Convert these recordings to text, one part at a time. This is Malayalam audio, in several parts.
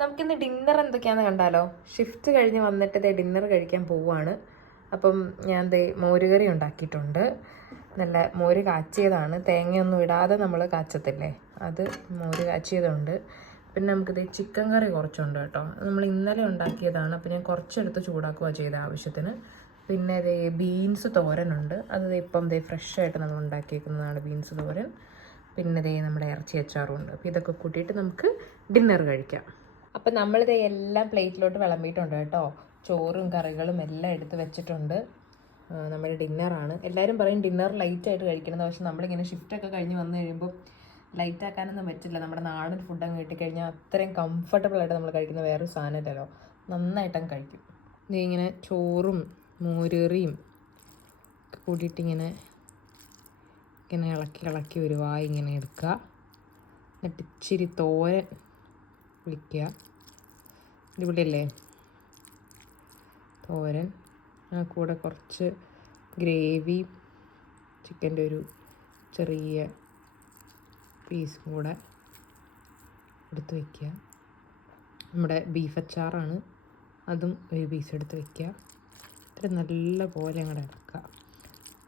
നമുക്കിന്ന് ഡിന്നർ എന്തൊക്കെയാണെന്ന് കണ്ടാലോ. ഷിഫ്റ്റ് കഴിഞ്ഞ് വന്നിട്ട് ഡിന്നർ കഴിക്കാൻ പോവുകയാണ്. അപ്പം ഞാൻ മോരുകറി ഉണ്ടാക്കിയിട്ടുണ്ട്. നല്ല മോര് കാച്ചിയതാണ്, തേങ്ങയൊന്നും ഇടാതെ നമ്മൾ കാച്ചത്തില്ലേ, അത് മോര് കാച്ചിയതുണ്ട്. പിന്നെ നമുക്കിത് ചിക്കൻ കറി കുറച്ചുണ്ട് കേട്ടോ. നമ്മൾ ഇന്നലെ ഉണ്ടാക്കിയതാണ്, അപ്പോൾ ഞാൻ കുറച്ചെടുത്ത് ചൂടാക്കുക ചെയ്ത ആവശ്യത്തിന്. പിന്നെ ബീൻസ് തോരനുണ്ട്, അത് ഇപ്പം ഫ്രഷ് ആയിട്ട് നമ്മൾ ഉണ്ടാക്കിയേക്കുന്നതാണ് ബീൻസ് തോരൻ. പിന്നെ നമ്മുടെ ഇറച്ചി അച്ചാറും ഉണ്ട്. അപ്പോൾ ഇതൊക്കെ കൂട്ടിയിട്ട് നമുക്ക് ഡിന്നർ കഴിക്കാം. അപ്പം നമ്മളിത് എല്ലാം പ്ലേറ്റിലോട്ട് വിളമ്പിയിട്ടുണ്ട് കേട്ടോ. ചോറും കറികളും എല്ലാം എടുത്ത് വെച്ചിട്ടുണ്ട്. നമ്മുടെ ഡിന്നറാണ്. എല്ലാവരും പറയും ഡിന്നർ ലൈറ്റായിട്ട് കഴിക്കണമെന്ന്. പക്ഷെ നമ്മളിങ്ങനെ ഷിഫ്റ്റൊക്കെ കഴിഞ്ഞ് വന്നു കഴിയുമ്പോൾ ലൈറ്റ് ആക്കാനൊന്നും പറ്റില്ല. നമ്മുടെ നാടൻ ഫുഡ് അങ്ങ് കിട്ടിക്കഴിഞ്ഞാൽ അത്രയും കംഫർട്ടബിളായിട്ട് നമ്മൾ കഴിക്കുന്ന വേറൊരു സാധനമല്ലല്ലോ, നന്നായിട്ടങ്ങ് കഴിക്കും. ഇങ്ങനെ ചോറും മോരുകറിയും കൂട്ടിയിട്ടിങ്ങനെ ഇളക്കി ഒരു വായി ഇങ്ങനെ എടുക്കുക. എന്നിട്ട് ഇച്ചിരി തോരൻ ഒഴിക്കുക. ഇടിപൊളിയല്ലേ തോരൻ. കൂടെ കുറച്ച് ഗ്രേവി, ചിക്കൻ്റെ ഒരു ചെറിയ പീസും കൂടെ എടുത്ത് വയ്ക്കുക. നമ്മുടെ ബീഫ് അച്ചാറാണ്, അതും ഒരു പീസ് എടുത്ത് വയ്ക്കുക. ഇത്ര നല്ല പോലെ അങ്ങോട്ട് ഇറക്കുക.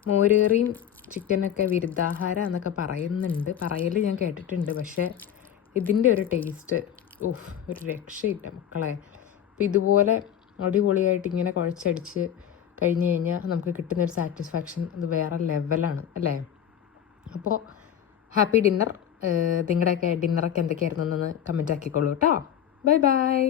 മോരുകറിയും ചിക്കനൊക്കെ വിരുദ്ധാഹാരം എന്നൊക്കെ പറയൽ ഞാൻ കേട്ടിട്ടുണ്ട്. പക്ഷേ ഇതിൻ്റെ ഒരു ടേസ്റ്റ് ഒരു രക്ഷയില്ല മക്കളെ. അപ്പോൾ ഇതുപോലെ അടിപൊളിയായിട്ട് ഇങ്ങനെ കുഴച്ചടിച്ച് കഴിഞ്ഞ് കഴിഞ്ഞാൽ നമുക്ക് കിട്ടുന്നൊരു സാറ്റിസ്ഫാക്ഷൻ അത് വേറെ ലെവലാണ് അല്ലേ. അപ്പോൾ ഹാപ്പി ഡിന്നർ. നിങ്ങളുടെയൊക്കെ ഡിന്നറൊക്കെ എന്തൊക്കെയായിരുന്നു എന്ന് കമൻറ്റ് ആക്കിക്കോളൂ കേട്ടോ. Bye bye.